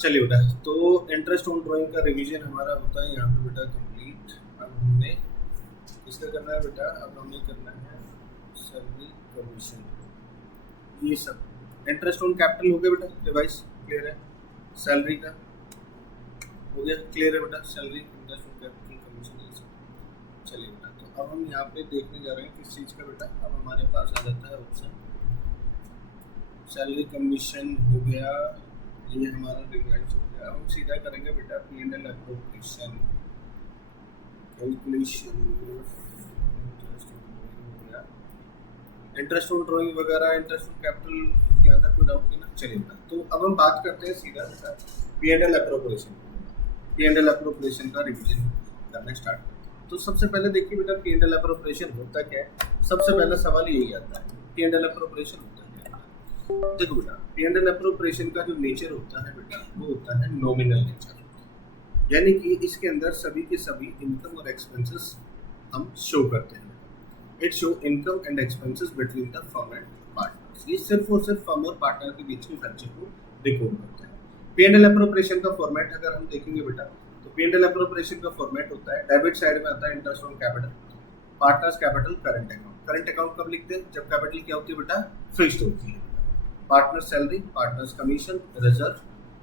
चलिए बेटा, तो इंटरेस्ट ऑन ड्राइंग का रिवीजन हमारा होता है यहाँ पे बेटा कंप्लीट। अब हमने किसका करना है बेटा, अब हमें करना है सैलरी कमीशन, ये सब इंटरेस्ट ऑन कैपिटल हो गया बेटा, डिवाइस क्लियर है। सैलरी का हो गया, क्लियर है बेटा, salary interest on capital commission ये सब। चलिए बेटा, तो अब हम यहाँ पे देखने जा रहे हैं किस चीज़ का बेटा। अब हमारे पास आ जाता है ऑप्शन सैलरी कमीशन हो गया, ये हमारा रिवाइज हो गया। अब हम सीधा करेंगे बेटा P&L appropriation calculation, interest on drawing वगैरह, इंटरेस्ट ऑन कैपिटल, यहाँ तक कोई डाउट नहीं ना। चलिए बेटा, तो अब हम बात करते हैं सीधा बेटा P&L एप्रोप्रिएशन, P&L एप्रोप्रिएशन का रिवीजन करना स्टार्ट करते हैं। तो सबसे पहले देखिए बेटा P&L एप्रोप्रिएशन होता क्या है। सबसे पहला सवाल यही आता है, P&L एप्रोप्रिएशन होता क्या है। देखो बेटा, P&L एप्रोप्रिएशन का जो नेचर होता है बेटा, वो होता है नॉमिनल नेचर, यानी कि इसके अंदर सभी के सभी इनकम और एक्सपेंसेस हम शो करते हैं। It show income and expenses between the firm and partners, ये सिर्फ और सिर्फ फर्म और पार्टनर के बीच के खर्चे को रिकॉर्ड करते हैं। P&L एप्रोप्रिएशन का फॉर्मेट अगर हम देखेंगे बेटा, तो P&L एप्रोप्रिएशन का फॉर्मेट होता है, डेबिट साइड में आता है interest on capital, partners capital, current account. Current account कब लिखते हैं, जब कैपिटल क्या होती है बेटा, फिक्स्ड होती है। Partner salary, partners commission, reserve,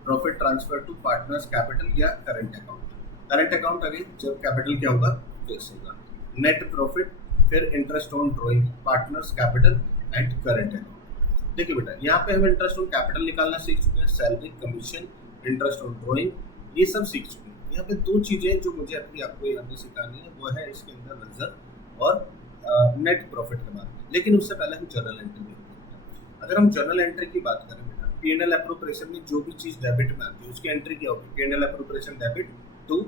profit transfer to partners capital या current account. Current account again जब कैपिटल क्या होगा, फिक्स होगा। नेट प्रॉफिट, फिर interest on drawing, partners capital and current account. देखिए बेटा, यहाँ पे हम इंटरेस्ट ऑन कैपिटल निकालना सीख चुके हैं, salary commission, interest on drawing, ये सब सीख चुके हैं। यहाँ पे दो चीजें जो मुझे अभी आपको यहाँ पे सिखानी है, वो है इसके अंदर रिजर्व और नेट प्रॉफिट के बाद। लेकिन उससे पहले हम जर्नल एंट्री देखते हैं। अगर हम जर्नल एंट्री की बात करें बेटा, P&L एप्रोप्रिएशन में जो भी चीज डेबिट में आती है उसकी एंट्री क्या होगी, P&L appropriation debit to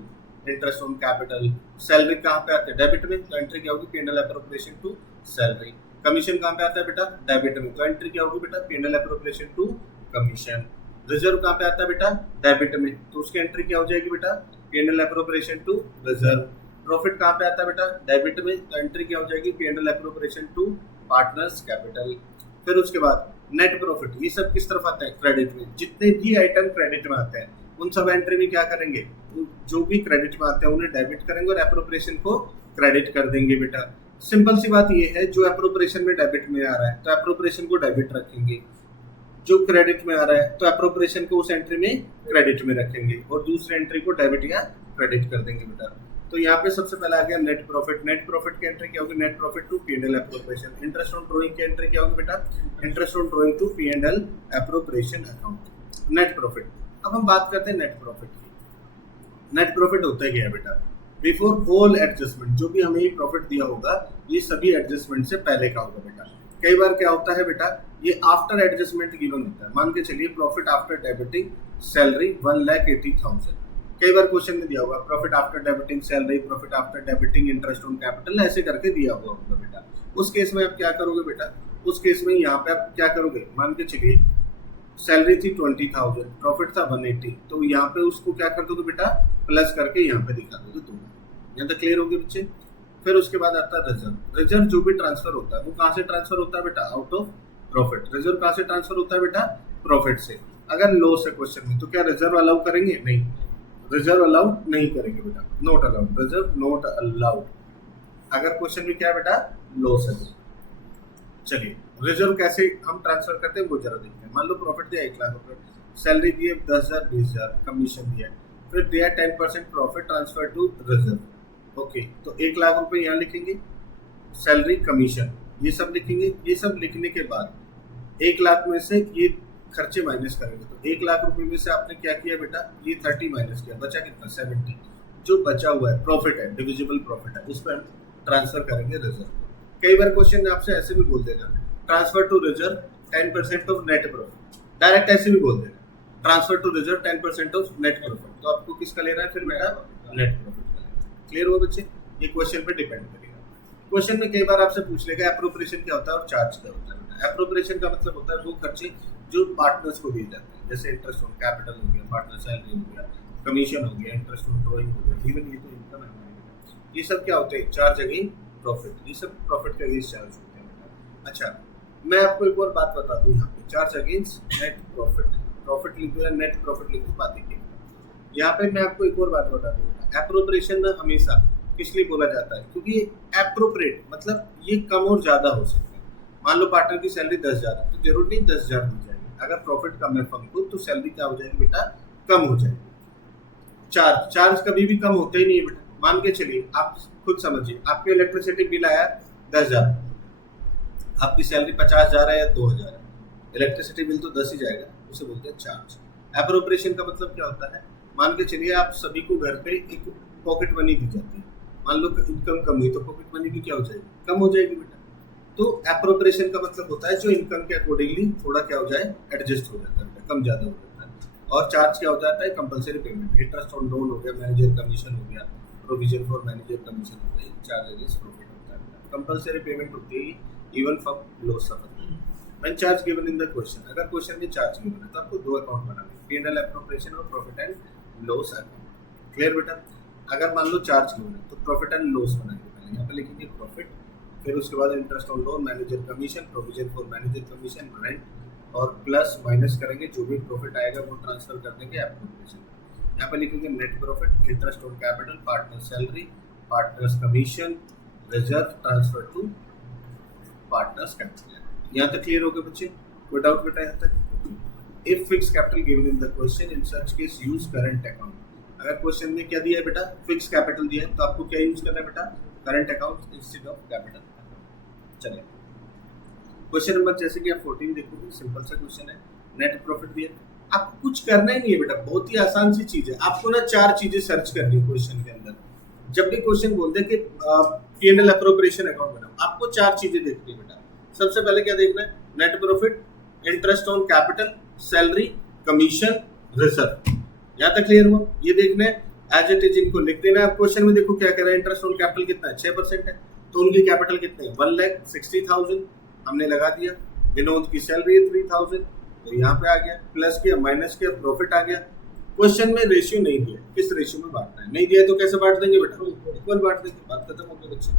interest on capital. Salary कहाँ पे आते हैं, डेबिट में, तो एंट्री क्या होगी, P&L appropriation to salary. Commission कहाँ पे आता है बेटा, डेबिट में, तो एंट्री क्या होगी बेटा, P&L appropriation to commission. Reserve कहाँ पे आता है बेटा, डेबिट में, तो उसकी एंट्री क्या हो जाएगी बेटा, P&L appropriation to reserve. Profit कहाँ पे आता है बेटा, डेबिट में, तो एंट्री क्या हो जाएगी, P&L appropriation to partners capital. फिर उसके बाद नेट प्रॉफिट, ये सब किस तरफ आते हैं, क्रेडिट में। जितने भी आइटम क्रेडिट में आते हैं उन सब एंट्री में क्या करेंगे, जो भी क्रेडिट में आते हैं उन्हें डेबिट करेंगे और एप्रोप्रिएशन को क्रेडिट कर देंगे बेटा। सिंपल सी बात ये है, जो एप्रोप्रिएशन में डेबिट में आ रहा है तो एप्रोप्रिएशन को डेबिट रखेंगे, जो क्रेडिट में आ रहा है तो एप्रोप्रिएशन को उस एंट्री में क्रेडिट में रखेंगे और दूसरी एंट्री को डेबिट या क्रेडिट कर देंगे बेटा। तो यहाँ पे सबसे पहले आ गया नेट प्रॉफिट। नेट प्रॉफिट की एंट्री क्या होगी, net profit to P&L appropriation. Interest on drawing की एंट्री क्या होगी बेटा, interest on drawing to P&L appropriation account. Net profit, अब हम बात करते हैं नेट प्रॉफिट की। नेट प्रॉफिट होता है क्या है बेटा, बिफोर ऑल एडजस्टमेंट, जो भी हमें ये प्रॉफिट दिया होगा ये सभी एडजस्टमेंट से पहले का होगा बेटा। कई बार क्या होता है बेटा, ये आफ्टर एडजस्टमेंट गिवन होता है। मान के चलिए प्रॉफिट आफ्टर डेबिटिंग सैलरी 1,80,000। कई बार क्वेश्चन में दिया होगा profit after debiting salary, profit after debiting interest on capital, ऐसे करके दिया हुआ होगा बेटा। उस केस में आप क्या करोगे बेटा, उस केस में यहाँ पे आप क्या करोगे, मान के चलिए सैलरी थी 20,000, प्रॉफिट था 180, तो यहाँ पे उसको क्या कर दोगे बेटा, प्लस करके यहाँ पे दिखा दोगे 2। यहाँ तक क्लियर हो गया बच्चे। फिर उसके बाद आता है रिजर्व। रिजर्व जो भी ट्रांसफर होता है वो कहाँ से ट्रांसफर होता है बेटा, आउट ऑफ प्रॉफिट। रिजर्व कहाँ से ट्रांसफर होता है बेटा, प्रॉफिट से। अगर लॉस है क्वेश्चन में तो क्या रिजर्व अलाउ करेंगे, नहीं, रिजर्व अलाउ नहीं करेंगे बेटा, not allowed, reserve not allowed. अगर क्वेश्चन में क्या है बेटा, लॉस है। चलिए रिजर्व कैसे हम ट्रांसफर करते हैं वो जरा देखते हैं। मान लो प्रॉफिट दिया 1 लाख रुपए, सैलरी दी 10,000 20,000, कमीशन दिया, फिर दिया 10% profit transfer to reserve. Okay, तो 1 लाख रुपए यहाँ लिखेंगे, सैलरी कमीशन ये सब लिखेंगे। ये सब लिखने के बाद 1 लाख में से ये खर्चे माइनस करेंगे, तो 1 लाख रुपए में से आपने क्या किया बेटा, ये 30 माइनस किया, बचा कितना 70। जो बचा हुआ है प्रॉफिट है, डिविजिबल प्रॉफिट है, उस पर हम ट्रांसफर करेंगे रिजर्व। कई बार क्वेश्चन आपसे ऐसे भी बोल देगा, transfer to reserve 10% of net profit, direct ऐसे भी बोल देगा transfer to reserve 10% of net profit. तो आपको किसका लेना है फिर बेटा, नेट प्रॉफिट का लेना है। क्लियर हुआ बच्चे, ये क्वेश्चन पे डिपेंड करेगा। क्वेश्चन में कई बार आपसे पूछ लेगा एप्रोप्रिएशन क्या होता है और चार्ज क्या होता है। एप्रोप्रिएशन का मतलब होता है वो खर्चे जो पार्टनर्स को दिए जाते हैं, जैसे इंटरेस्ट ऑन कैपिटल हो गया, पार्टनर सैलरी हो गया, कमीशन हो गया, इंटरेस्ट ऑन ड्राइंग हो गया, इवन ये तो इनकम है, ये सब क्या होते हैं, चार्ज अगेन प्रॉफिट, ये सब प्रॉफिट के अगेंस्ट चार्ज होते हैं। अच्छा, मैं आपको एक और बात बता दूं, यहाँ पे charge against net profit, profit लिख दो या नेट प्रॉफिट लिख दो, बात ही क्या। यहाँ पे मैं आपको एक और बात बता दूंगा, एप्रोप्रिएशन ना हमेशा किस लिए बोला जाता है, क्योंकि एप्रोप्रिएट मतलब ये कम और ज्यादा हो सकता है। मान लो पार्टनर की सैलरी 10,000 है तो जरूर नहीं 10,000 दी जाएगी, अगर प्रॉफिट कम है फर्म को तो सैलरी क्या हो जाएगी बेटा, कम हो जाएगी। चार्ज कभी भी कम होते ही नहीं है बेटा। मान के चलिए, आप खुद समझिए, आपके इलेक्ट्रिसिटी बिल आया 10,000, आपकी सैलरी 50,000 है या 2,000 है, इलेक्ट्रिसिटी बिल तो 10 ही जाएगा, उसे बोलते हैं चार्ज। एप्रोप्रिएशन का मतलब क्या होता है, मान के चलिए आप सभी को घर पे एक पॉकेट मनी दी जाती है, मान लो इनकम कम हुई तो पॉकेट मनी भी क्या हो जाएगी, कम हो जाएगी बेटा। तो एप्रोप्रिएशन का मतलब होता है जो इनकम के अकॉर्डिंगली थोड़ा क्या हो जाए, एडजस्ट हो जाता है बेटा, कम ज्यादा हो जाता है। और चार्ज क्या हो जाता है, compulsory payment, interest on loan हो गया, मैनेजर कमीशन हो गया, प्रोविजन फॉर मैनेजर कमीशन हो गई, चार्जेस प्रॉफिट होता है। कंपलसरी पेमेंट होती है even for loss suffer. When charge given in the question, अगर क्वेश्चन में चार्ज गिवन है तो आपको दो अकाउंट बनाने, P&L एप्रोप्रिएशन और profit and loss account. Clear बेटा। अगर मान लो चार्ज गिवन है तो प्रॉफिट एंड लॉस बनाएंगे, पहले यहाँ पे लिखेंगे प्रॉफिट, फिर उसके बाद interest on loan, manager commission, provision for manager commission, rent, और प्लस माइनस करेंगे जो भी प्रॉफिट आएगा वो ट्रांसफर कर देंगे एप्रोप्रिएशन। यहाँ पे लिखेंगे net profit, interest on capital, partner salary, partners commission, reserve transfer to partners capital. यहाँ तक क्लियर हो गया बच्चे, कोई डाउट बेटा यहाँ तक। If fix capital given in the question, in such case use current account. अगर क्वेश्चन में क्या दिया है बेटा, फिक्स कैपिटल दिया है तो आपको क्या यूज करना है बेटा, current account instead of capital account. चलिए क्वेश्चन नंबर जैसे कि आप 14 देखोगे, सिंपल सा क्वेश्चन है, नेट प्रॉफिट दिया, आपको कुछ करना ही नहीं है बेटा, बहुत ही आसान सी चीज है। आपको ना 4 चीजें सर्च करनी है क्वेश्चन के अंदर। जब भी क्वेश्चन बोलते हैं कि P&L एप्रोप्रिएशन अकाउंट बनाओ, आपको 4 चीजें देखनी है बेटा। सबसे पहले क्या देखना है, net profit, interest on capital, salary, commission, reserve. यहाँ तक क्लियर हुआ, ये देखना है एज इट इज, इनको लिख देना है। क्वेश्चन में देखो क्या कह रहा है, इंटरेस्ट ऑन कैपिटल कितना है, 6% है, तो उनकी कैपिटल कितने है, 1,60,000 हमने लगा दिया। विनोद की सैलरी है 3,000, तो यहाँ पे आ गया, प्लस किया, माइनस किया, प्रॉफिट आ गया। क्वेश्चन में रेशियो नहीं दिया, किस रेशियो में बांटना है, नहीं दिया तो कैसे बांट देंगे बेटा, इक्वल बांट देंगे, बात खत्म हो गई बच्चे।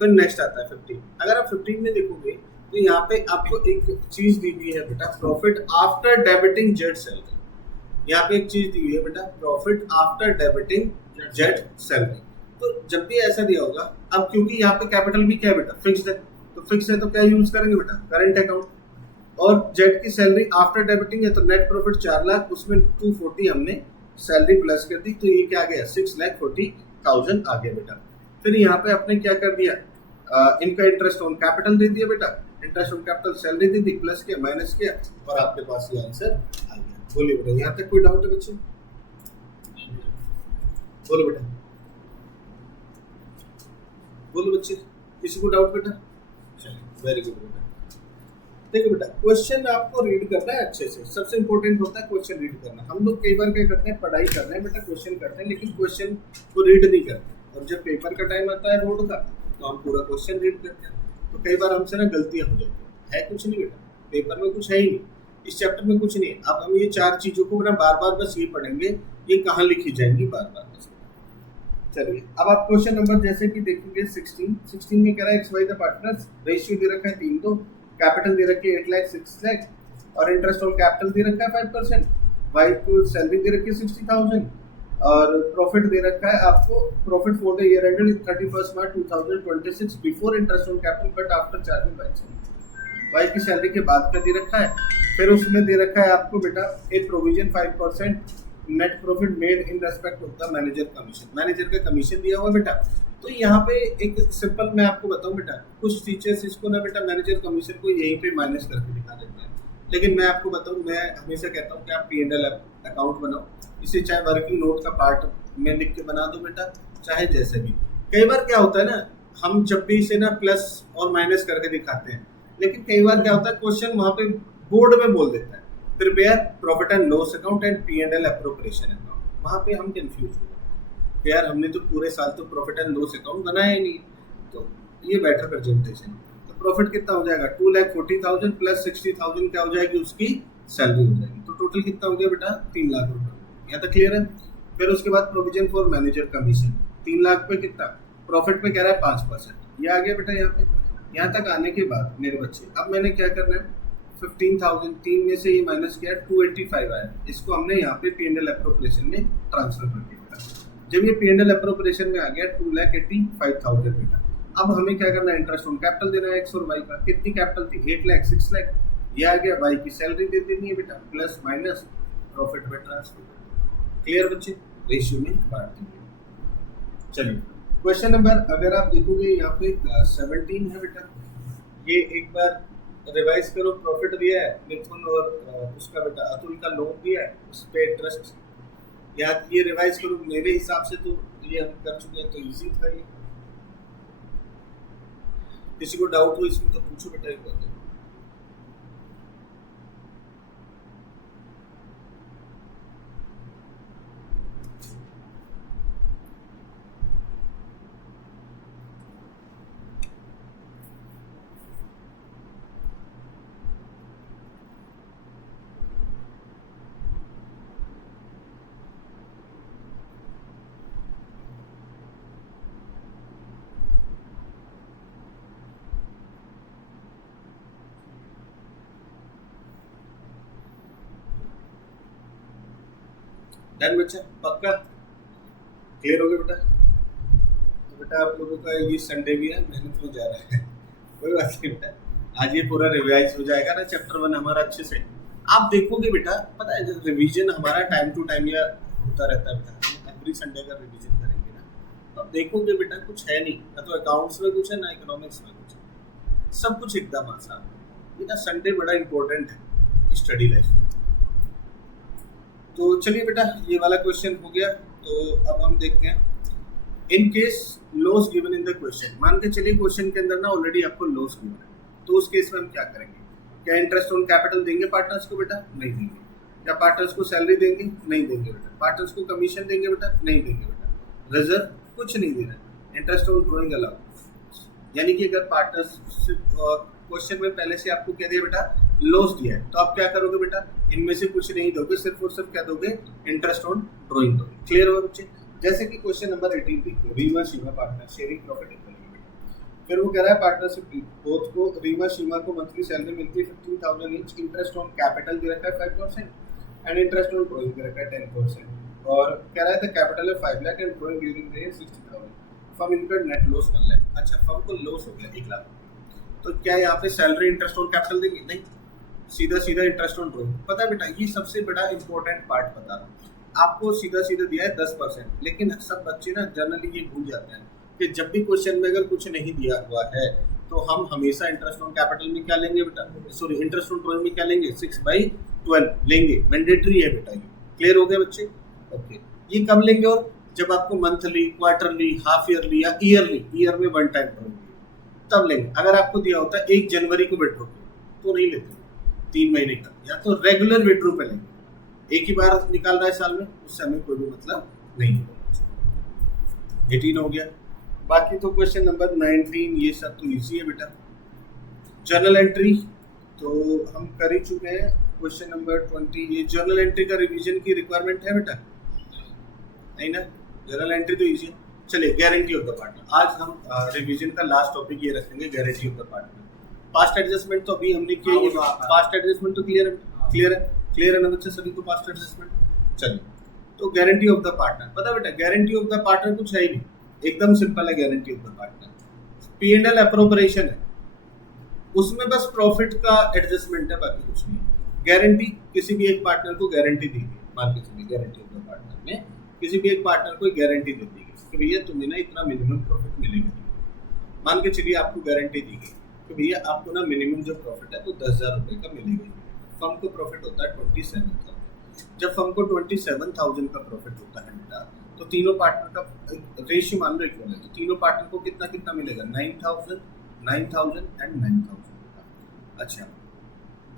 फिर नेक्स्ट आता है 15। अगर आप 15 में देखोगे तो यहाँ पे आपको एक चीज दी हुई है बेटा, profit after debiting Z salary. यहाँ पे एक चीज दी हुई है बेटा, profit after debiting Z salary. तो जब भी ऐसा दिया होगा, अब क्योंकि यहाँ पे कैपिटल भी क्या है बेटा, फिक्स्ड है, तो फिक्स है तो क्या यूज करेंगे बेटा, करंट अकाउंट। और जेड की सैलरी आफ्टर डेबिटिंग है तो नेट प्रॉफिट 4 लाख, उसमें 240 हमने सैलरी प्लस कर दी, तो ये क्या आ गया, 6,40,000 आ गया बेटा। फिर यहाँ पे आपने क्या कर दिया, इनका इंटरेस्ट ऑन कैपिटल दे दिया बेटा, interest on capital salary they the, plus किया, माइनस किया, और आपके पास ये आंसर आ गया। बोलिए बेटा, यहाँ तक कोई डाउट है बच्चों, बोलो बेटा, बोलो बच्चे, किसी को डाउट बेटा, चलिए वेरी गुड बेटा। देखो बेटा, क्वेश्चन आपको रीड करना है अच्छे से, सबसे इंपॉर्टेंट होता है क्वेश्चन रीड करना। हम लोग कई बार क्या करते हैं, पढ़ाई कर रहे हैं बेटा, क्वेश्चन करते हैं, लेकिन क्वेश्चन को रीड नहीं करते, और जब पेपर का टाइम आता है बोर्ड का तो हम पूरा क्वेश्चन रीड करते हैं, तो कई बार हमसे ना गलतियां हो जाती है कुछ नहीं बेटा, पेपर में कुछ है ही नहीं, इस चैप्टर में कुछ नहीं। अब हम ये 4 चीजों को ना बार बार बस ये पढ़ेंगे, ये कहाँ लिखी जाएंगी बार बार बस। चलिए अब आप क्वेश्चन नंबर जैसे कि देखेंगे 16 में कह रहा है X Y the partners, ratio दे रखा है 3:2, कैपिटल दे रखी है 8 लाख 6 लाख, और इंटरेस्ट ऑन कैपिटल दे रखा है 5%, वाई को सैलरी दे रखी है 60,000, और प्रॉफिट दे रखा है आपको, profit for the year ended 31 March 2026 before interest on capital but after charging Y की सैलरी के बाद का दे रखा है। फिर उसमें दे रखा है आपको बेटा एक provision 5% net profit made in respect of the manager commission, manager का कमीशन दिया हुआ बेटा। तो यहाँ पे एक सिंपल मैं आपको बताऊं बेटा, कुछ टीचर्स इसको ना बेटा मैनेजर कमीशन को यहीं पे माइनस करके दिखा देते हैं, लेकिन मैं आपको बताऊं, मैं हमेशा कहता हूँ कि आप P&L अकाउंट बनाओ, इसे चाहे वर्किंग नोट का पार्ट में लिख के बना दो बेटा, चाहे जैसे भी। कई बार क्या होता है ना, हम जब भी इसे ना प्लस और माइनस करके दिखाते हैं, लेकिन कई बार क्या होता है क्वेश्चन वहाँ पे बोर्ड में बोल देता है prepare profit and loss account and P&L appropriation account, वहाँ पे हम कंफ्यूज हो गए, यार हमने तो पूरे साल तो प्रॉफिट एंड लॉस अकाउंट बनाया ही नहीं, तो ये बेटर प्रेजेंटेशन। तो प्रॉफिट कितना हो जाएगा, 2,40,000 प्लस 60,000 क्या हो जाएगी, उसकी सैलरी हो जाएगी, तो टोटल कितना हो गया बेटा, 3 लाख रुपए। यहाँ तक क्लियर है। फिर उसके बाद provision for manager commission 3 lakh पे कितना, प्रॉफिट पे कह रहा है 5%, ये आ गया बेटा यहाँ पे। यहाँ तक आने के बाद मेरे बच्चे, अब मैंने क्या करना है, 15,000, 3 में से ये माइनस किया 285 आया, इसको हमने यहाँ पे P&L अप्रोप्रिएशन में ट्रांसफर कर दिया। जब ये P&L अप्रोप्रिएशन में आ गया 2,85,000 बेटा, अब हमें क्या करना है, इंटरेस्ट ऑन कैपिटल देना है एक्स और वाई का। कितनी कैपिटल थी, 8 लाख 6 लाख, ये आ गया, वाई की सैलरी दे देनी है बेटा, प्लस माइनस प्रॉफिट में ट्रांसफर। क्लियर बच्चे, रेशियो में बांट देंगे। चलिए क्वेश्चन नंबर, अगर आप देखोगे यहाँ पे 17 है बेटा, ये एक बार रिवाइज करो। प्रॉफिट दिया है मिथुन और उसका बेटा अतुल का लोन दिया है, उस पे इंटरेस्ट, या ये रिवाइज करो। मेरे हिसाब से तो ये हम कर चुके हैं, तो इजी था ये। किसी को डाउट हो इसमें तो पूछो बेटा एक बार। डन बच्चा, पक्का क्लियर हो गया बेटा? तो बेटा आप लोगों का ये संडे भी है, मेहनत हो जा रहा है, कोई बात नहीं बेटा, आज ये पूरा रिवाइज हो जाएगा ना चैप्टर 1 हमारा अच्छे से। आप देखोगे बेटा, पता है रिवीजन हमारा टाइम टू टाइम या होता रहता है बेटा, एवरी संडे का रिवीजन करेंगे ना, तो आप देखोगे बेटा कुछ है नहीं, ना तो अकाउंट्स में कुछ है ना इकोनॉमिक्स में कुछ है, सब कुछ एकदम आसान। बेटा संडे बड़ा इंपॉर्टेंट है स्टडी लाइफ में। तो चलिए बेटा ये वाला क्वेश्चन हो गया। तो अब हम देखते हैं, in case laws given in the question, मान के चलिए क्वेश्चन के अंदर ना ऑलरेडी आपको लॉस गिवन है, तो उस केस में हम क्या करेंगे? क्या इंटरेस्ट ऑन कैपिटल देंगे पार्टनर्स को बेटा? नहीं देंगे। क्या पार्टनर्स को सैलरी देंगे? नहीं देंगे बेटा। पार्टनर्स को कमीशन देंगे बेटा? नहीं देंगे बेटा। रिजर्व कुछ नहीं देना। इंटरेस्ट ऑन ड्रॉइंग अलाउ, यानी कि अगर पार्टनर्स क्वेश्चन में पहले से आपको क्या दिया बेटा, लॉस दिया है, तो आप क्या करोगे बेटा, इनमें से कुछ नहीं दोगे, सिर्फ और सिर्फ क्या दोगे, इंटरेस्ट ऑन ड्रॉइंग दोगे। क्लियर होगा बच्चे? जैसे कि क्वेश्चन नंबर 18 देखिए, Reema शीमा partner sharing profit equally. फिर वो कह रहा है पार्टनरशिप बोथ को, रीमा शीमा को मंथली सैलरी मिलती है 15,000 ईच, इंटरेस्ट ऑन कैपिटल दे रखा है 5% एंड इंटरेस्ट ऑन ड्रॉइंग दे रखा है 10%, और कह रहा है द कैपिटल है 5 lakh and drawing during the year 60,000, firm incurred net loss 1 lakh. अच्छा, फर्म को लॉस हो गया 1 लाख, तो क्या यहाँ पे सैलरी इंटरेस्ट ऑन कैपिटल देंगे? नहीं, सीधा सीधा इंटरेस्ट ऑन ड्रॉइंग। पता है बेटा ये सबसे बड़ा इंपॉर्टेंट पार्ट बता रहा हूँ आपको, सीधा सीधा दिया है 10%, लेकिन सब बच्चे ना जनरली ये भूल जाते हैं कि जब भी क्वेश्चन में अगर कुछ नहीं दिया हुआ है तो हम हमेशा इंटरेस्ट ऑन कैपिटल में क्या लेंगे बेटा, सॉरी इंटरेस्ट ऑन ड्रॉइंग में क्या लेंगे, 6/12 लेंगे, मैंडेटरी है बेटा ये। क्लियर हो गया बच्चे? ओके, ये कब लेंगे? और जब आपको मंथली, क्वार्टरली, हाफ ईयरली या ईयरली, ईयर में 1 टाइम ड्रॉइंग तब लेंगे। अगर आपको दिया होता है 1 जनवरी को विड्रॉ तो नहीं लेते, 3 महीने का, या तो रेगुलर विड्रॉ पे लेंगे, एक ही बार निकाल रहा है साल में, उससे हमें कोई भी मतलब नहीं होगा। 18 हो गया। बाकी तो क्वेश्चन नंबर 19 ये सब तो इजी है बेटा। जर्नल एंट्री तो हम कर ही चुके हैं। क्वेश्चन नंबर 20, ये जर्नल एंट्री का रिवीजन की रिक्वायरमेंट है बेटा? नहीं ना, जर्नल एंट्री तो इजी है। चलिए गारंटी ऑफ द पार्टनर, आज हम रिवीजन का लास्ट टॉपिक ये रखेंगे, guarantee of the partner. Past adjustment तो अभी हमने किया, ये पास्ट एडजस्टमेंट तो क्लियर है ना बच्चे सभी को पास्ट एडजस्टमेंट। चलिए तो गारंटी ऑफ द पार्टनर, पता बेटा गारंटी ऑफ द पार्टनर कुछ है ही नहीं, एकदम सिंपल है। Guarantee of the partner P&L appropriation है, उसमें बस प्रॉफिट का एडजस्टमेंट है, बाकी कुछ नहीं। गारंटी किसी भी एक पार्टनर को गारंटी दी गई, मान के चलिए गारंटी ऑफ द पार्टनर में किसी भी एक पार्टनर को गारंटी दे दी गई कि भैया तुम्हें ना इतना मिनिमम प्रॉफिट मिलेगा। मान के चलिए आपको गारंटी दी गई कि भैया आपको ना मिनिमम जो प्रॉफिट है तो 10,000 रुपये का मिलेगा। फर्म को प्रॉफिट होता है 27,000। जब फर्म को 27,000 का प्रॉफिट होता है बेटा, तो तीनों पार्टनर का रेशियो मान लो इक्वल है, तो तीनों पार्टनर को कितना कितना मिलेगा, 9,000, 9,000 एंड 9,000। अच्छा,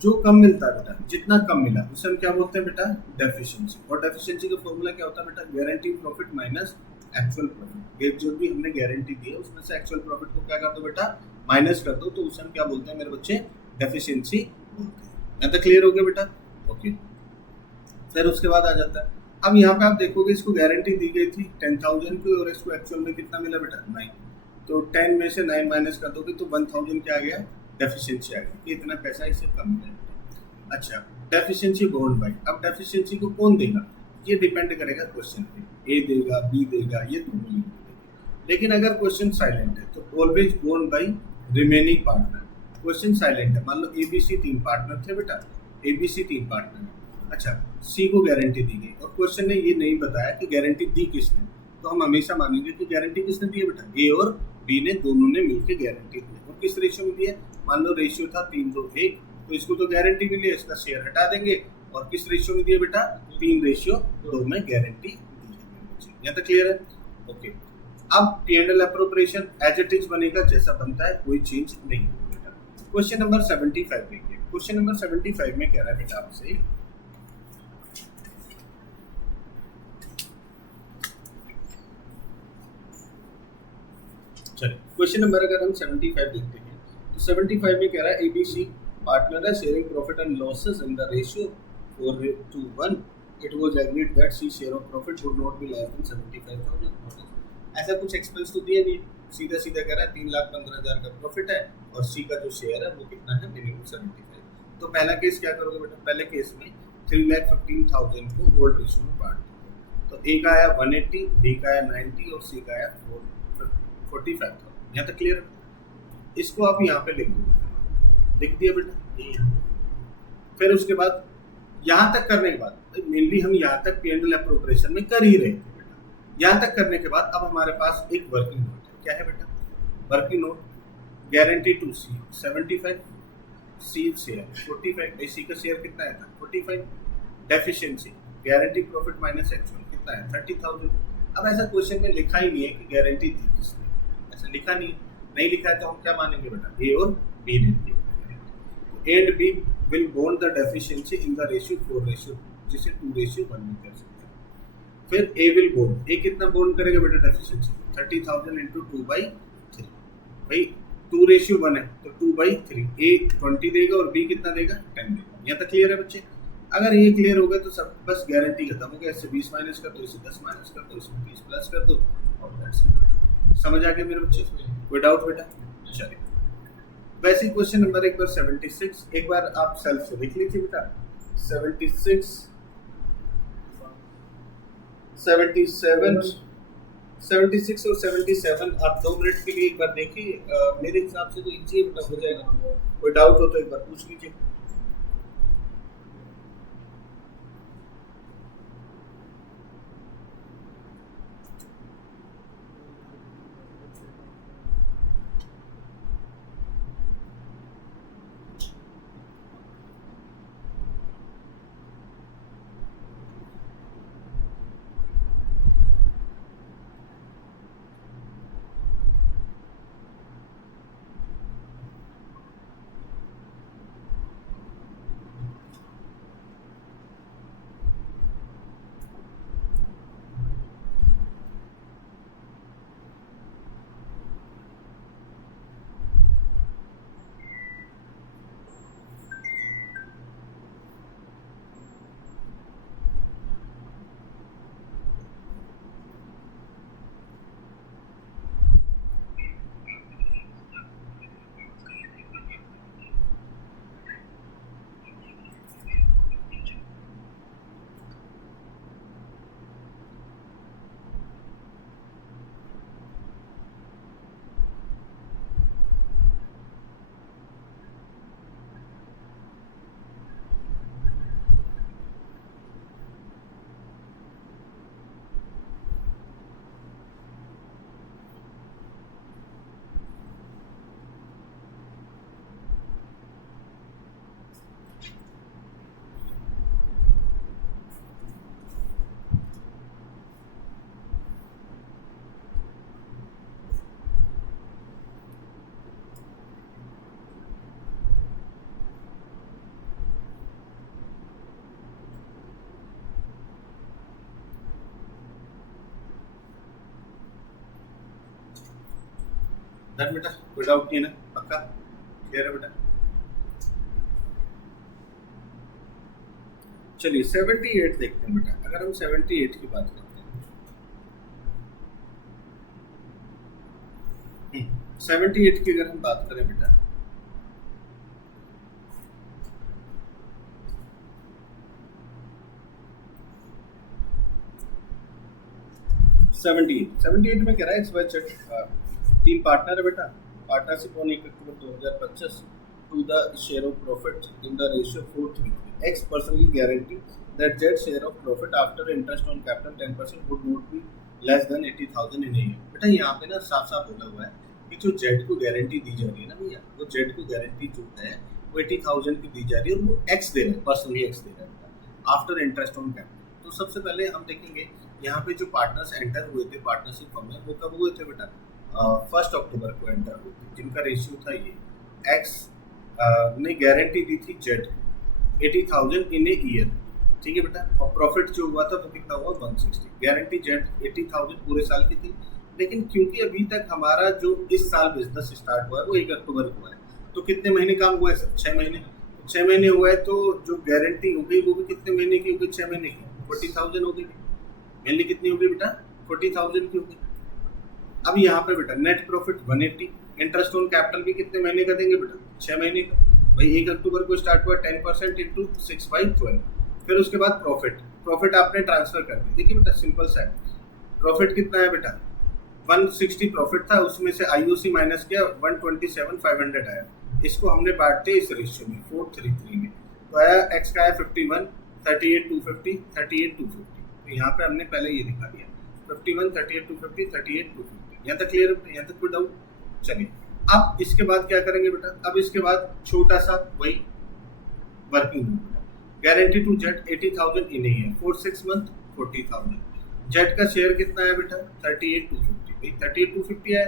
जो कम मिलता है बेटा, जितना कम मिला उसे हम क्या बोलते हैं बेटा, डेफिशिएंसी। और डेफिशिएंसी का फॉर्मूला क्या होता है बेटा, guarantee profit minus actual profit. ये जो भी हमने गारंटी दी है उसमें से एक्चुअल प्रॉफिट को क्या कर दो बेटा, माइनस कर दो, तो उसे हम क्या बोलते हैं मेरे बच्चे, डेफिशिएंसी बोलते हैं। मैं तो क्लियर हो गया बेटा? ओके, फिर उसके बाद आ जाता है, अब यहाँ पे आप देखोगे इसको गारंटी दी गई थी 10,000 की और इसको एक्चुअल में कितना मिला बेटा, 9। तो 10 में से 9 माइनस कर दोगे तो 1,000 क्या आ गया, डेफिशिएंसी आ गई, इतना पैसा इससे कम मिला। अच्छा, डेफिशिएंसी बोर्न बाई, अब डेफिशिएंसी को कौन देगा, ये डिपेंड करेगा क्वेश्चन पे, ए देगा, बी देगा, ये दोनों में देगा। लेकिन अगर क्वेश्चन साइलेंट है तो always born by remaining partner. Question silent है, मान लो ए बी सी तीन पार्टनर थे बेटा, ए बी सी तीन पार्टनर है। अच्छा, सी को गारंटी दी गई और क्वेश्चन ने ये नहीं बताया कि गारंटी दी किसने, तो हम हमेशा मानेंगे कि गारंटी किसने दी है बेटा, ए और बी ने, दोनों ने मिलकर गारंटी दी। और किस रेशियो में दी है, मान लो रेशियो था 3:1, तो इसको तो गारंटी मिली है, इसका शेयर हटा देंगे। और किस रेशियो में दिया बेटा, 3:2 में गारंटी दी है। यहाँ तक क्लियर है? ओके, अब P&L appropriation as it is बनेगा, जैसा बनता है, कोई चेंज नहीं होगा। क्वेश्चन नंबर 75 देखिए। क्वेश्चन नंबर 75 में कह रहा है बेटा आपसे, चलिए क्वेश्चन नंबर अगर हम 75 देखते हैं तो 75 में कह रहा है ABC पार्टनर है sharing profit and losses in the ratio 4:1। It was agreed that C share of profit would not be less than 75,000। ऐसा कुछ एक्सपेंस तो दिया नहीं, सीधा सीधा कह रहा है 3,15,000 का प्रॉफिट है और सी का जो शेयर है वो कितना है, मिनिमम 75। तो पहला केस क्या करोगे बेटा, पहले केस में 3,15,000 को ओल्ड रेशियो में बांट दो। तो ए का आया 180, बी का आया 90 और सी का आया 45,000। यहाँ तक क्लियर? इसको आप यहाँ पे लिख दो, लिख दिया बेटा ये। फिर उसके बाद यहाँ तक करने के बाद, मेनली हम यहाँ तक P&L अप्रोप्रिएशन में कर ही रहे थे बेटा। यहाँ तक करने के बाद अब हमारे पास एक वर्किंग नोट है। क्या है बेटा, working note, guarantee to C 75, C share 45, C का शेयर कितना है था 45, deficiency guarantee profit minus actual कितना है 30,000। अब ऐसा क्वेश्चन में लिखा ही नहीं है कि गारंटी थी किसने, ऐसा लिखा नहीं लिखा है, तो हम क्या मानेंगे बेटा, ए और बी ने दी। A and B will borne the deficiency in the ratio 4:, जिसे 2:1 में कर सकते हैं। फिर ए विल बोन, ए कितना बोन करेगा बेटा डेफिशिएंसी, 30,000 इंटू 2/3। भाई 2:1 है तो 2/3, ए 20 देगा और बी कितना देगा 10 देगा। यहाँ तक क्लियर है बच्चे? अगर ये क्लियर हो गया तो सब बस गारंटी खत्म हो गया। इससे 20 माइनस कर दो, इससे 10 माइनस कर दो, इसमें 20 प्लस कर दो और दैट्स इट। समझ आ गया मेरे बच्चे? कोई डाउट बेटा? चलिए वैसे क्वेश्चन नंबर एक बार 76 एक बार आप सेल्फ से लिख लीजिए बेटा। 76 77 76 और 77 आप 2 मिनट के लिए एक बार देखिए। मेरे हिसाब से तो इजी बेटा हो जाएगा। कोई डाउट हो तो एक बार पूछ लीजिए। डन बेटा, कोई डाउट नहीं है ना? पक्का क्लियर है बेटा? चलिए 78 देखते हैं बेटा। अगर हम 78 की बात करते हैं, 78 की अगर हम बात करें बेटा, 78 में कह रहा है XYZ तीन पार्टनर है बेटा, partnership on 1 October 2025 to the share of profit in the ratio 4:3 X personally guarantee that Z share of profit after interest on capital 10% would not be less than 80,000 in a year. बेटा यहाँ पे ना साफ साफ बोला हुआ है कि जो Z को गारंटी दी जा रही है ना भैया, वो Z को गारंटी जो है वो 80,000 की दी जा रही है और वो X दे रहा है, पर्सनली X दे रहा है आफ्टर इंटरेस्ट ऑन कैपिटल। तो सबसे पहले हम देखेंगे यहाँ पे जो पार्टनर्स एंटर हुए थे पार्टनरशिप फर्म में वो कब हुए थे बेटा, 1 अक्टूबर को एंटर हुए थे, जिनका रेशियो था ये X ने गारंटी दी थी Z 80,000 इन ए ईयर, ठीक है बेटा, और प्रॉफिट जो हुआ था वो कितना हुआ 160। गारंटी Z 80,000 पूरे साल की थी, लेकिन क्योंकि अभी तक हमारा जो इस साल बिजनेस स्टार्ट हुआ है वो 1 अक्टूबर को है, तो कितने महीने काम हुआ है सर, 6 महीने। 6 महीने हुआ है तो जो गारंटी हो गई वो भी कितने महीने की होगी, 6 महीने की, 40,000 हो गई। मेनली कितनी होगी बेटा, 40,000 की होगी। अब यहाँ पे बेटा net profit 180, interest on capital भी कितने महीने का देंगे बेटा, 6 महीने का। भाई 1 अक्टूबर को स्टार्ट हुआ 10% इंटू 6/12। फिर उसके बाद प्रॉफिट आपने ट्रांसफर कर दिया। देखिए बेटा सिंपल सा है, प्रॉफिट कितना है बेटा 160 प्रॉफिट था, उसमें से आईओसी माइनस किया 127,500 आया। इसको हमने बांटे इस रेशियो में 4:3 में, तो आया एक्स का आया 51, 38,250, 38,250। तो यहाँ पे हमने पहले ये दिखा दिया 51, 38,250, 38,250। यहाँ तक क्लियर है, यहाँ तक कोई डाउट? चलिए अब इसके बाद क्या करेंगे बेटा, अब इसके बाद छोटा सा वही working guarantee to Z 80,000 in year for 6 month 40,000। Z का शेयर कितना है बेटा 38,250, भाई 38,250 है।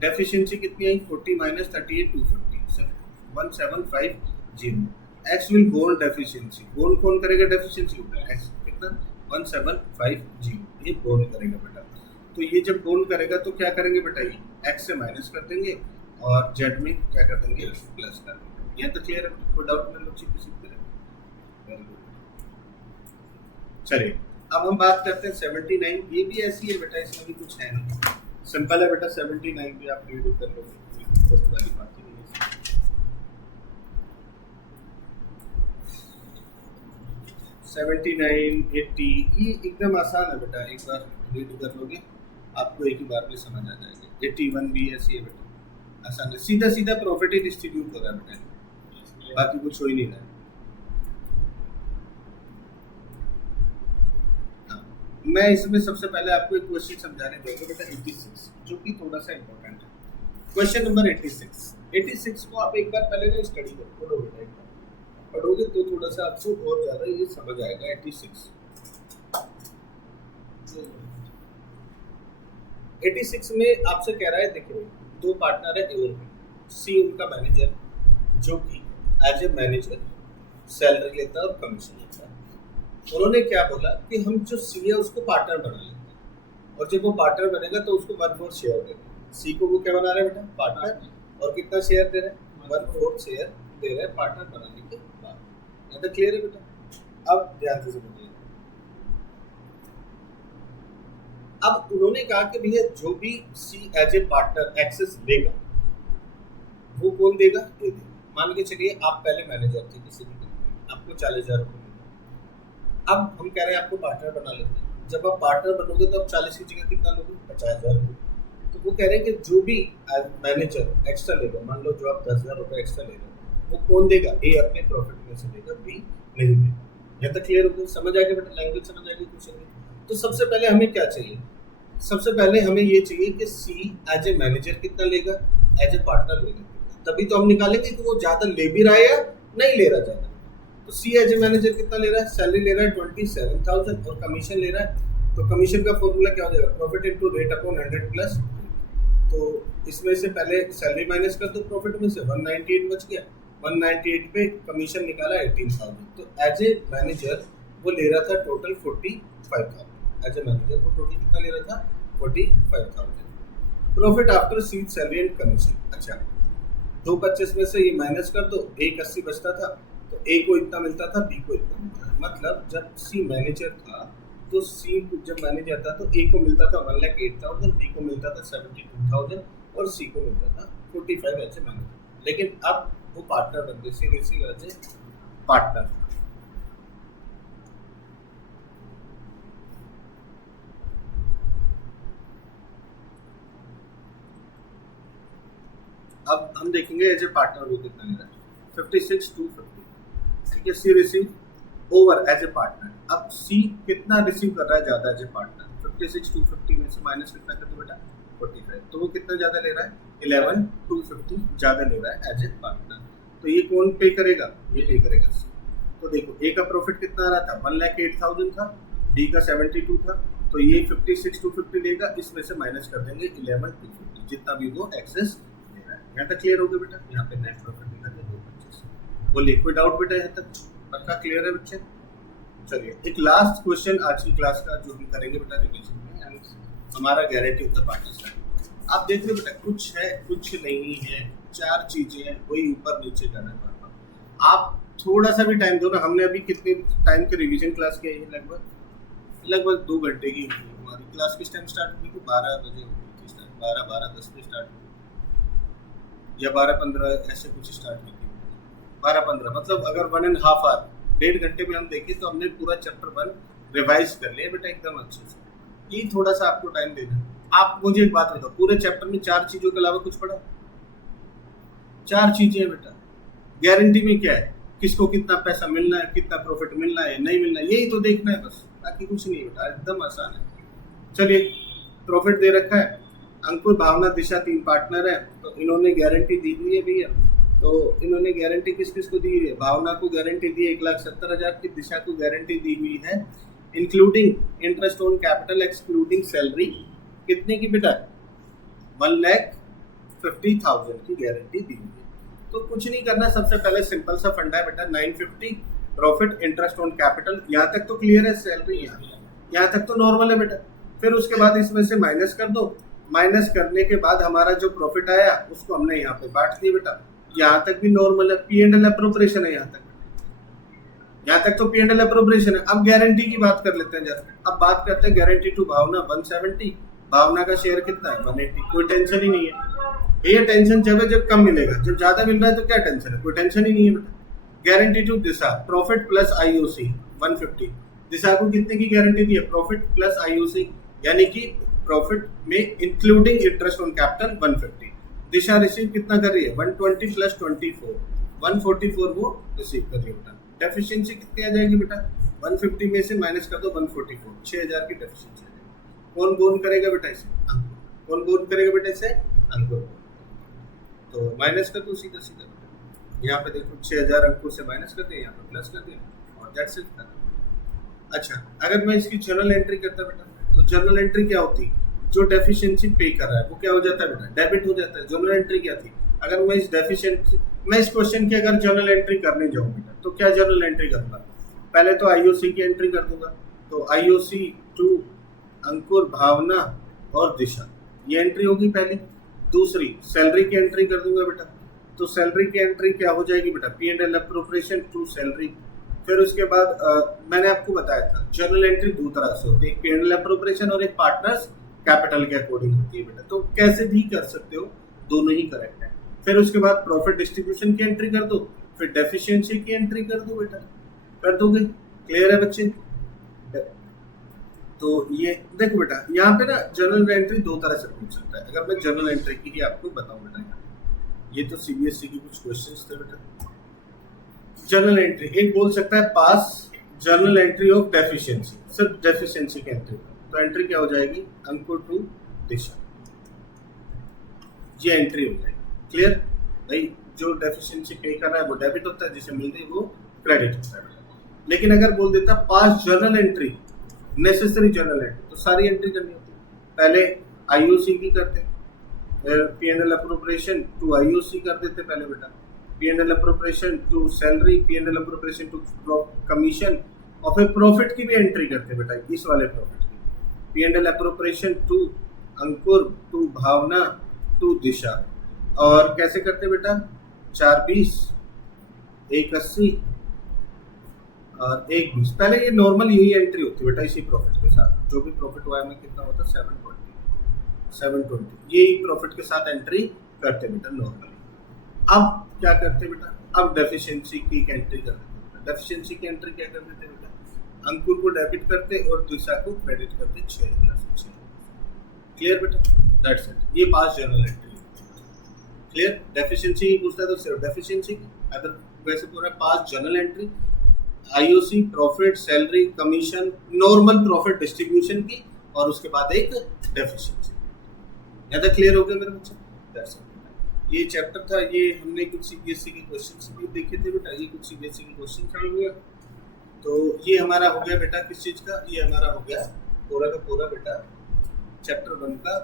डेफिशिएंसी कितनी आई 40 माइनस 38,250 1750। एक्स विल गोल डेफिशिएंसी, गोल कौन करेगा डेफिशिएंसी होगा एक्स, कितना 1750 ये गोल करेगा बेटा। तो ये जब गोल करेगा तो क्या करेंगे बेटा, ये एक्स से माइनस कर देंगे और जेड में क्या कर देंगे प्लस कर देंगे। यहाँ तो क्लियर है, कोई डाउट में बच्चे किसी तरह? चलिए अब हम बात करते हैं 79। ये भी ऐसी है बेटा, इसमें भी कुछ है नहीं, सिंपल है बेटा। 79 भी आप रीड कर लोगे, वाली बात ही नहीं है। 79, 80 ये एकदम आसान है बेटा, एक बार रीड कर लोगे आपको एक ही बार में समझ आ जाएगा। 81 भी ऐसी है बेटा, आसान है, सीधा सीधा प्रॉफिट ही डिस्ट्रीब्यूट हो रहा है बेटा, बाकी कुछ हो ही नहीं रहा है। मैं इसमें सबसे पहले आपको एक क्वेश्चन समझाने दूंगा बेटा 86, जो कि थोड़ा सा इम्पोर्टेंट है। क्वेश्चन नंबर 86 को आप एक बार पहले ना स्टडी करो बेटा, एक बार पढ़ोगे तो थोड़ा सा आपको और ज़्यादा ये समझ आएगा। 86 में आपसे कह रहा है, देखिए दो पार्टनर है ए और बी, सी उनका मैनेजर जो कि एज ए मैनेजर सैलरी लेता है और कमीशन लेता है। उन्होंने क्या बोला कि हम जो सी है उसको पार्टनर बना लेते हैं, और जब वो पार्टनर बनेगा तो उसको 1/4 शेयर देंगे। सी को वो क्या बना रहा है बेटा पार्टनर, और कितना शेयर दे रहे हैं 1/4 शेयर दे रहे हैं पार्टनर बनाने के बाद। यहाँ तक क्लियर है बेटा? अब ध्यान से समझिए। अब उन्होंने कहा कि भैया जो भी सी एज ए पार्टनर एक्सेस लेगा वो कौन देगा, ये देगा। मान के चलिए आप पहले मैनेजर थे किसी भी कंपनी, आपको 40,000 रुपये मिला। अब हम कह रहे हैं आपको पार्टनर बना लेते हैं। जब आप पार्टनर बनोगे तो आप 40 की जगह कितना लोगे 50,000 लोगे। तो वो कह रहे हैं कि जो भी मैनेजर एक्स्ट्रा लेगा, मान लो जो आप 10,000 रुपये एक्स्ट्रा ले रहे हो वो कौन देगा, ए अपने प्रॉफिट में से देगा, बी नहीं देगा। यहाँ तक क्लियर हो गया? समझ आ गया बेटा, लैंग्वेज समझ आ गई क्वेश्चन की। तो सबसे पहले हमें क्या चाहिए, सबसे पहले हमें ये चाहिए कि सी एज ए मैनेजर कितना लेगा, एज ए पार्टनर लेगा, तभी तो हम निकालेंगे कि वो ज्यादा ले भी रहा है या नहीं ले रहा ज्यादा। तो सी एज ए मैनेजर कितना ले रहा है, सैलरी ले रहा है 27,000 और कमीशन ले रहा है। तो कमीशन का फॉर्मूला क्या हो जाएगा, profit into rate upon 100 plus. तो इसमें से पहले सैलरी माइनस कर दो प्रॉफिट में से, 198 बच गया। 198 पे कमीशन निकाला 18,000। तो एज ए मैनेजर वो ले रहा था टोटल 45,000। एज ए मैनेजर वो टोटल कितना ले रहा था 45,000। Profit after seat salary and commission. अच्छा 225 में से ये माइनस कर दो, 180 बचता था, तो ए को इतना मिलता था, बी को इतना मिलता था। मतलब जब सी मैनेजर था तो सी जब मैनेजर था तो ए को मिलता था 1,08,000, बी को मिलता था 72,000 और सी को मिलता था 45 एज ए मैनेजर। लेकिन अब वो पार्टनर बन गए, सी इसी वजह से पार्टनर। अब हम देखेंगे एज ए पार्टनर वो कितना ले रहा है 56 टू 50, ठीक है। C receive over as a partner. अब सी कितना रिसीव कर रहा है ज़्यादा एज ए पार्टनर, 56 टू 50 में से माइनस कितना कर दो बेटा 45, तो वो कितना ज़्यादा ले रहा है 11 टू 50 ज़्यादा ले रहा है एज ए पार्टनर। तो ये कौन पे करेगा, ये पे करेगा सी। तो देखो ए का प्रॉफिट कितना आ रहा था 1,08,000 था, डी का 72 था, तो ये 56 टू 50 लेगा, इसमें से माइनस कर देंगे 11 टू 50 जितना भी वो एक्सेस ले रहा है। यहाँ तक क्लियर हो गया बेटा। यहाँ पे नेट प्रॉफिट लिखा था 225। वो लिक्विड आउट बेटा यहाँ तक पक्का क्लियर है बच्चे। चलिए एक लास्ट क्वेश्चन आज की क्लास का जो हम करेंगे बेटा रिवीजन में, हमारा गारंटी ऑफ द पार्टनर। आप देख रहे हो बेटा कुछ है कुछ नहीं है, 4 चीजें हैं, वही ऊपर नीचे करना है बार। आप थोड़ा सा भी टाइम दो ना। हमने अभी कितने टाइम की रिवीजन क्लास की है, लगभग 2 घंटे की हमारी क्लास। किस टाइम स्टार्ट हुई थी 12 बजे हुई थी स्टार्ट, 12:10 पे स्टार्ट हुई या 12:15 ऐसे कुछ स्टार्ट हुई थी, 12:15 मतलब अगर 1.5 आवर 1.5 घंटे में हम देखें तो हमने पूरा चैप्टर 1 रिवाइज कर लिया बेटा एकदम अच्छे से। ये थोड़ा सा आपको टाइम देना। आप मुझे एक बात बताओ, पूरे चैप्टर में 4 चीजों के अलावा कुछ पढ़ा? 4 चीजें हैं बेटा। गारंटी में क्या है, किसको कितना पैसा मिलना है, कितना प्रॉफिट मिलना है नहीं मिलना है, यही तो देखना है बस, बाकी कुछ नहीं बेटा, एकदम आसान है। चलिए प्रॉफिट दे रखा है, अंकुर भावना दिशा 3 पार्टनर है, तो इन्होंने गारंटी दी हुई है भैया। तो इन्होंने गारंटी किस किस को दी हुई है, भावना को गारंटी दी है 1,70,000 की, दिशा को गारंटी दी हुई है including interest on capital excluding salary कितने की बेटा 1,50,000 की गारंटी दी हुई है। तो कुछ नहीं करना, सबसे पहले सिंपल सा फंडा है बेटा 950 प्रॉफिट इंटरेस्ट ऑन कैपिटल, यहाँ तक तो क्लियर है, सैलरी यहाँ तक तो नॉर्मल है बेटा। फिर उसके बाद इसमें से माइनस कर दो, माइनस करने के बाद हमारा जो प्रॉफिट आया उसको हमने यहाँ पे बांट दिया बेटा, यहाँ तक भी नॉर्मल है। P&L अप्रोप्रिएशन है यहाँ तक तो P&L अप्रोप्रिएशन है। अब गारंटी की बात कर लेते हैं जरा। अब बात करते हैं गारंटी टू भावना 170, भावना का शेयर कितना है 180, कोई टेंशन ही नहीं है। ये टेंशन जब है जब कम मिलेगा, जब ज्यादा मिल रहा है तो क्या टेंशन है, कोई टेंशन ही नहीं है बेटा। Guarantee to Disha profit plus IOC 150, Disha को कितने की गारंटी दी है प्रॉफिट प्लस IOC, यानी कि प्रॉफिट में including interest on capital 150। Disha receive कितना कर रही है 120 प्लस 24 144 वो रिसीव कर रही है बेटा। डेफिशिएंसी कितनी आ जाएगी बेटा 150 में से माइनस कर दो 144, 6000 की डेफिशिएंसी आ जाएगी। कौन बोन करेगा बेटा इसे, अंकुर। कौन बोन करेगा बेटा इसे, अंकुर। तो माइनस कर दो सीधा सीधा, यहाँ पे देखो 6000 अंकुर से माइनस कर दिया, यहाँ पे प्लस कर दिया और दैट्स इट। अच्छा अगर मैं इसकी जर्नल एंट्री करता बेटा, तो जर्नल एंट्री क्या होती, जो डेफिशिएंसी पे कर रहा है वो क्या हो जाता है बेटा डेबिट हो जाता है। जर्नल एंट्री क्या थी, अगर मैं इस डेफिशिएंसी मैं इस क्वेश्चन की अगर जर्नल एंट्री करने जाऊँ बेटा तो क्या जर्नल एंट्री करूंगा, पहले तो IOC की एंट्री कर दूंगा। तो IOC टू अंकुर भावना और दिशा, ये एंट्री होगी पहली। दूसरी सैलरी की एंट्री कर दूंगा बेटा, तो सैलरी की एंट्री क्या हो जाएगी बेटा P&L अप्रोप्रिएशन टू सैलरी। फिर उसके बाद मैंने आपको बताया था जर्नल एंट्री 2 तरह से होती है, एक P&L अप्रोप्रिएशन और एक पार्टनर्स कैपिटल के अकॉर्डिंग होती है बेटा। तो कैसे भी कर सकते हो, दोनों ही करेक्ट है। फिर उसके बाद प्रॉफिट डिस्ट्रीब्यूशन की एंट्री कर दो, फिर डेफिशिएंसी की एंट्री कर दो बेटा, कर दोगे। क्लियर है बच्चे। तो ये देखो बेटा यहाँ पे ना जर्नल एंट्री 2 तरह से पूछ सकता है। अगर मैं जर्नल एंट्री की ही आपको बताऊं बेटा, ये तो CBSE की कुछ क्वेश्चंस थे बेटा। जर्नल एंट्री एक बोल सकता है पास जर्नल एंट्री ऑफ डेफिशिएंसी, सिर्फ डेफिशिएंसी की एंट्री। तो एंट्री क्या हो जाएगी अंकुर टू दिशा, ये एंट्री हो जाएगी। क्लियर भाई, जो डेफिशिएंसी पे कर रहा है वो डेबिट होता है, जिसे मिल रही है वो क्रेडिट होता है। लेकिन अगर बोल देता पास journal entry necessary journal entry, तो सारी एंट्री करनी होती है। पहले IOC की करते, फिर P&L अप्रोप्रिएशन टू IOC कर देते पहले बेटा, P&L appropriation to salary, P&L appropriation to commission, और फिर प्रॉफिट की भी एंट्री करते बेटा, इस वाले प्रॉफिट की P&L appropriation to Ankur to Bhavna to Disha. और कैसे करते बेटा 420 180 और 120। पहले ये नॉर्मल यही एंट्री होती है बेटा, इसी प्रॉफिट के साथ जो भी प्रॉफिट हुआ है में कितना होता है 720 यही प्रॉफिट के साथ एंट्री करते बेटा नॉर्मली। अब क्या करते बेटा, अब डेफिशिएंसी की एंट्री कर देते। डेफिशिएंसी की एंट्री क्या कर देते बेटा, अंकुर को डेबिट करते और दिशा को क्रेडिट करते 6000 से। क्लियर बेटा, दैट्स इट। ये पास जर्नल एंट्री। क्लियर। डेफिशिएंसी पूछता है तो सिर्फ डेफिशिएंसी की, अगर वैसे पूरा पास journal entry, IOC, profit, salary, commission, normal profit distribution की, और उसके बाद एक डेफिशिएंसी। ज्यादा क्लियर हो गया मेरे बच्चे? That's it. ये चैप्टर था, ये हमने कुछ सीबीएसई के क्वेश्चंस भी देखे थे बेटा, ये कुछ सीबीएसई के क्वेश्चन खड़े हुए। तो ये हमारा हो गया बेटा किस चीज का, ये हमारा हो गया पूरा का पूरा बेटा चैप्टर 1 का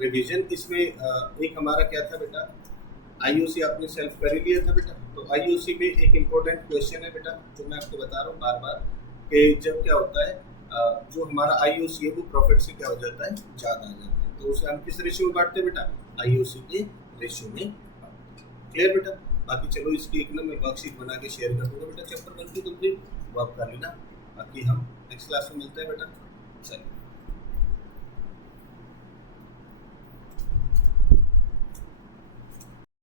रिवीजन। इसमें एक हमारा क्या था बेटा, आईओसी आपने सेल्फ कर ही लिया था बेटा। तो आईओसी में एक इम्पोर्टेंट क्वेश्चन है बेटा, जो मैं आपको बता रहा हूँ बार बार, कि जब क्या होता है जो हमारा आईओसी है वो प्रॉफिट से क्या हो जाता है, ज़्यादा आ जाता है, तो उसे हम किस रेशियो में बांटते हैं बेटा, आईओसी के रेशियो में। क्लियर बेटा? बाकी चलो इसकी एक ना मैं वर्कशीट बना के शेयर कर दूँगा बेटा, चैप्टर 1 की कंप्लीट, वो आप कर लेना। बाकी हम नेक्स्ट क्लास में मिलते हैं बेटा। चलो।